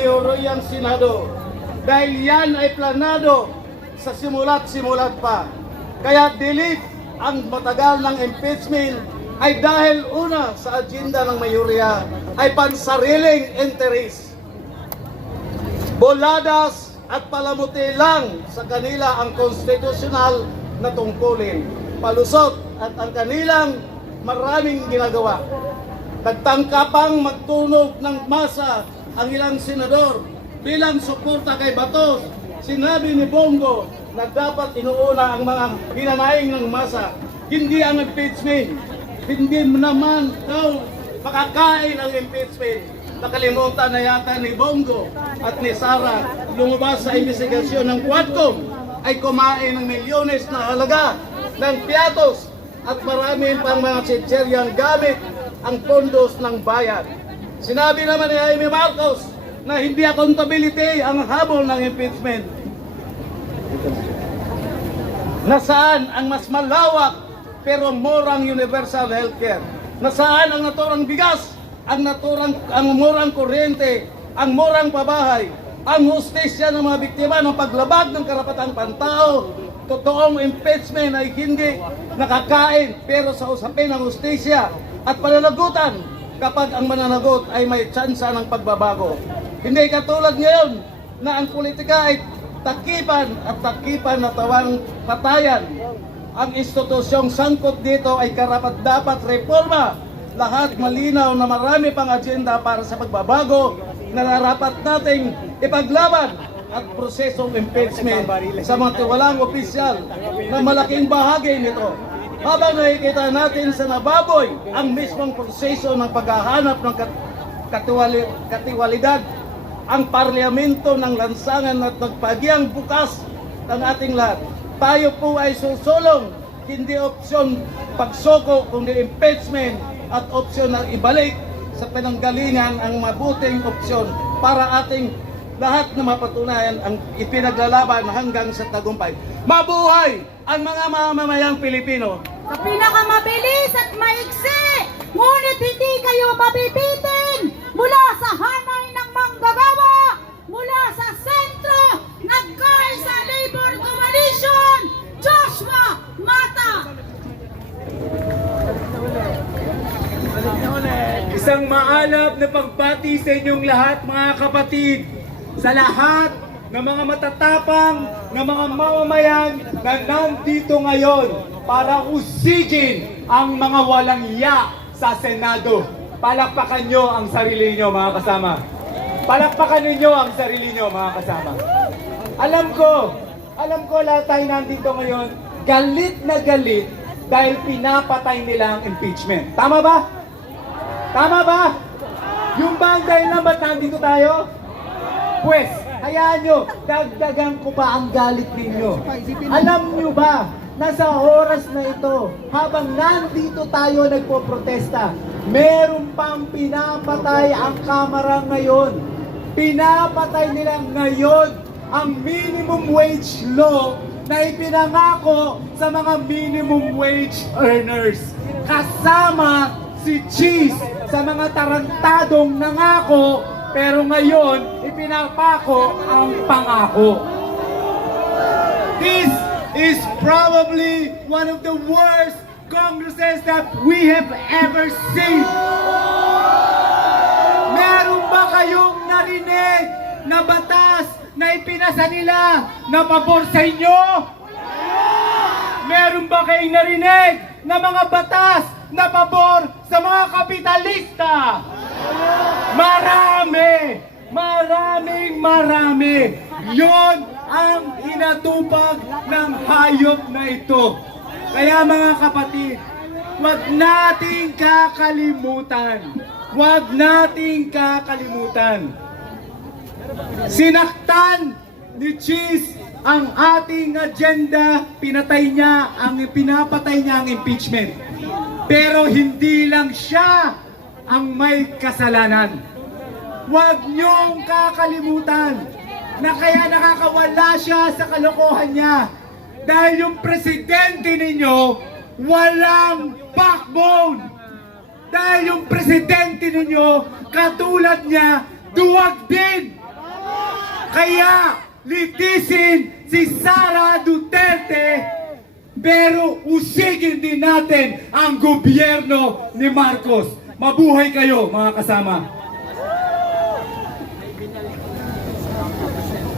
mayoriyang Senado. Dahil yan ay planado sa simulat-simulat pa. Kaya delete ang matagal ng impeachment ay dahil una sa agenda ng mayorya ay pansariling interes. Boladas at palamuti lang sa kanila ang konstitusyonal na tungkulin. Palusot at ang kanilang maraming ginagawa. Nagtangkapang magtunog ng masa ang ilang senador bilang suporta kay Batos. Sinabi ni Bongo na dapat inuuna ang mga hinanaing ng masa, hindi ang impeachment. Hindi naman daw makakain ang impeachment. Nakalimutan na yata ni Bongo at ni Sara lumabas sa investigasyon ng Quadcom ay kumain ng milyones na halaga ng piatos at marami pang mga chicheryang gamit ang pondos ng bayan. Sinabi naman ni Jaime Marcos na hindi accountability ang habol ng impeachment. Nasaan ang mas malawak pero murang universal healthcare? Nasaan ang naturang bigas? Ang naturang ang murang kuryente, ang murang pabahay, ang hustisya ng mga biktima ng paglabag ng karapatang pantao, totoong impeachment ay hindi nakakain pero sa usapin ng hustisya at pananagutan kapag ang mananagot ay may tsansa ng pagbabago. Hindi katulad ngayon na ang politika ay takipan at takipan na tawang patayan. Ang institusyong sangkot dito ay karapat dapat reforma. Lahat malinaw na marami pang agenda para sa pagbabago na narapat nating ipaglaban at prosesong impeachment sa mga tiwalang opisyal na malaking bahagi nito. Habang nakikita natin sa nababoy ang mismong proseso ng paghahanap ng kat- katiwali, katiwalidad ang parlamento ng lansangan at nagpagyang bukas ng ating lahat. Tayo po ay susulong, hindi opsyon pagsoko, kundi impeachment at opsyon na ibalik sa pinanggalingan ang mabuting opsyon para ating lahat na mapatunayan ang ipinaglalaban hanggang sa tagumpay. Mabuhay ang mga mamamayang Pilipino! Sa pinakamabilis at maiksi, ngunit hindi kayo mabibitin mula sa hanay ng manggagawa, mula sa sentro ng Kaisa Labor Coalition, Joshua Mata. Isang maalab na pagbati sa inyong lahat mga kapatid. Sa lahat ng mga matatapang na mga mamamayan na nandito ngayon para usigin ang mga walang iya sa Senado. Palakpakan nyo ang sarili nyo mga kasama. Palakpakan ninyo ang sarili nyo mga kasama. Alam ko, alam ko lahat tayo nandito ngayon, galit na galit dahil pinapatay nila ang impeachment. Tama ba? Tama ba? Yung ba ang dahilan ba't nandito tayo? Pwes, hayaan nyo, dagdagan ko pa ang galit ninyo. Alam nyo ba, nasa oras na ito, habang nandito tayo nagpo-protesta, meron pang pinapatay ang kamera ngayon. Pinapatay nila ngayon ang minimum wage law na ipinangako sa mga minimum wage earners. Kasama si Cheese sa mga tarantadong nangako pero ngayon ipinapako ang pangako. This is probably one of the worst congresses that we have ever seen. Meron ba kayong narinig na batas na ipinasa nila na pabor sa inyo? Meron ba kayong narinig na mga batas na pabor sa mga kapitalista? Marami! Maraming marami! Yon ang inatupag ng hayop na ito. Kaya mga kapatid, wag nating kakalimutan. Wag nating kakalimutan. Sinaktan ni Cheese ang ating agenda, pinatay niya, ang pinapatay niya ang impeachment. Pero hindi lang siya ang may kasalanan. Huwag niyong kakalimutan na kaya nakakawala siya sa kalokohan niya. Dahil yung presidente ninyo walang backbone. Dahil yung presidente ninyo katulad niya duwag din. Kaya litisin si Sara Duterte pero usigin din natin ang gobyerno ni Marcos. Mabuhay kayo mga kasama.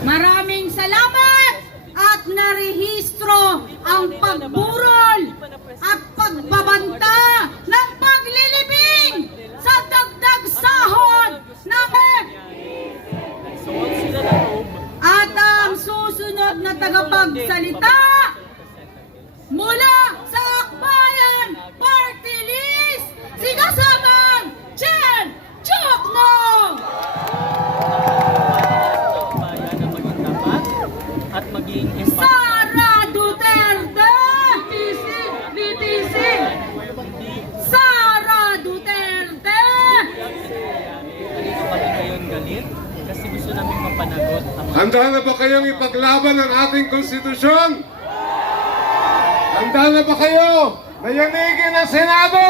Maraming salamat at narehistro ang pagburol at pagbabanta ng paglilibing sa dagdag sahod ng at ang susunod na tagapagsalita mula Sara Duterte! Litising! Sara Duterte! Ba rin ngayon galit? Kasi gusto namin mapanagot Handa na ba kayong ipaglaban ang ating konstitusyon? Handa na ba kayo na yanigin ang Senado?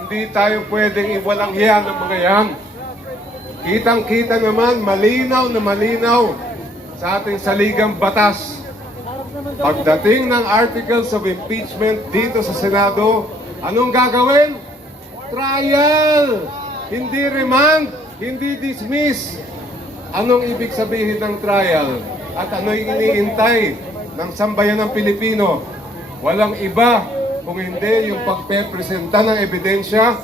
Hindi tayo pwedeng iwalang hiya ng mga yan. Kitang-kita naman, malinaw na malinaw sa ating saligang batas. Pagdating ng articles of impeachment dito sa Senado, anong gagawin? Trial! Hindi remand, hindi dismiss. Anong ibig sabihin ng trial? At ano'y iniintay ng sambayan ng Pilipino? Walang iba kung hindi yung pagpepresenta ng ebidensya,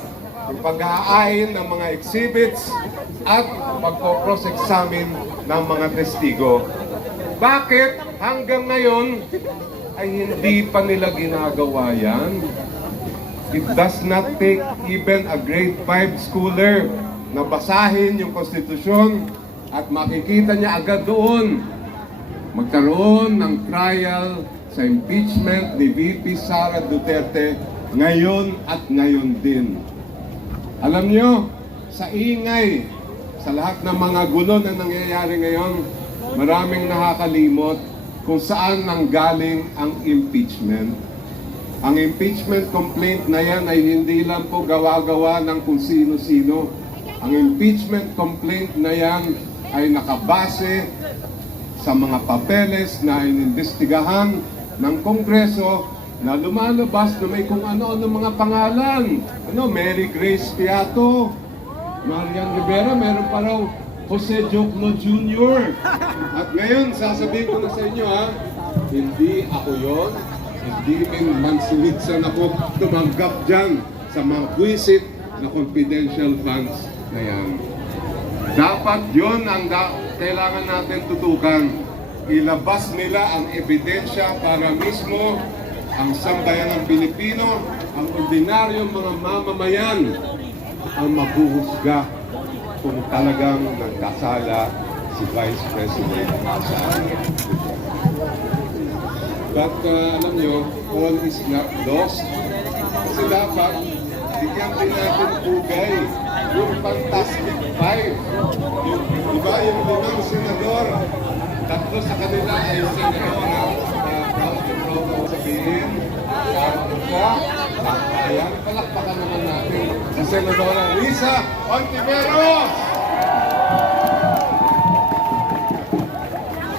yung pag-aayin ng mga exhibits, at pagpo-cross-examine ng mga testigo. Bakit hanggang ngayon ay hindi pa nila ginagawa yan? It does not take even a grade 5 schooler na basahin yung konstitusyon at makikita niya agad doon magkaroon ng trial sa impeachment ni VP Sara Duterte ngayon at ngayon din. Alam niyo, sa ingay, sa lahat ng mga gulo na nangyayari ngayon, maraming nakakalimot kung saan nanggaling ang impeachment. Ang impeachment complaint na yan ay hindi lang po gawa-gawa ng kung sino-sino. Ang impeachment complaint na yan ay nakabase sa mga papeles na inimbestigahan ng Kongreso na lumalabas na may kung ano-ano mga pangalan. Ano, Mary Grace Piato, Marian Rivera, meron pa raw Jose Jokno Jr. At ngayon, sasabihin ko na sa inyo ha, hindi ako yon, hindi min mansilitsan ako tumanggap dyan sa mga buwisit na confidential funds na yan. Dapat yon ang da- kailangan natin tutukan. Ilabas nila ang ebidensya para mismo ang sambayan ng Pilipino, ang ordinaryong mga mamamayan ang maghuhusga kung talagang nagkasala si Vice President Sara. But uh, alam nyo, all is not lost. Kasi dapat, bigyan din natin pugay yung Fantastic Five. Yung, di ba, yung limang senador, tatlo sa kanila ay senador na uh, proud to sabihin. Sa isa, ayan, palakpakan naman natin si Senadora Risa Ontiveros!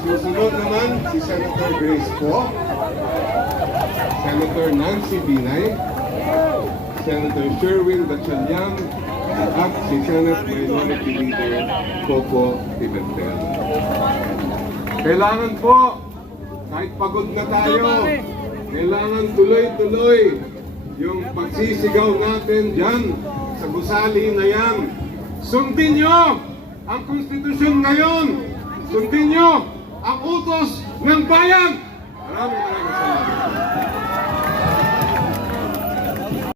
Susunod naman si Senator Grace Poe, Senator Nancy Binay, Senator Sherwin Gatchalian, at si Senate Minority Leader Coco Pimentel. Kailangan po, kahit pagod na tayo, kailangan tuloy-tuloy yung pagsisigaw natin dyan sa gusali na yan. Sundin nyo ang konstitusyon ngayon. Sundin nyo ang utos ng bayan. Maraming maraming salamat.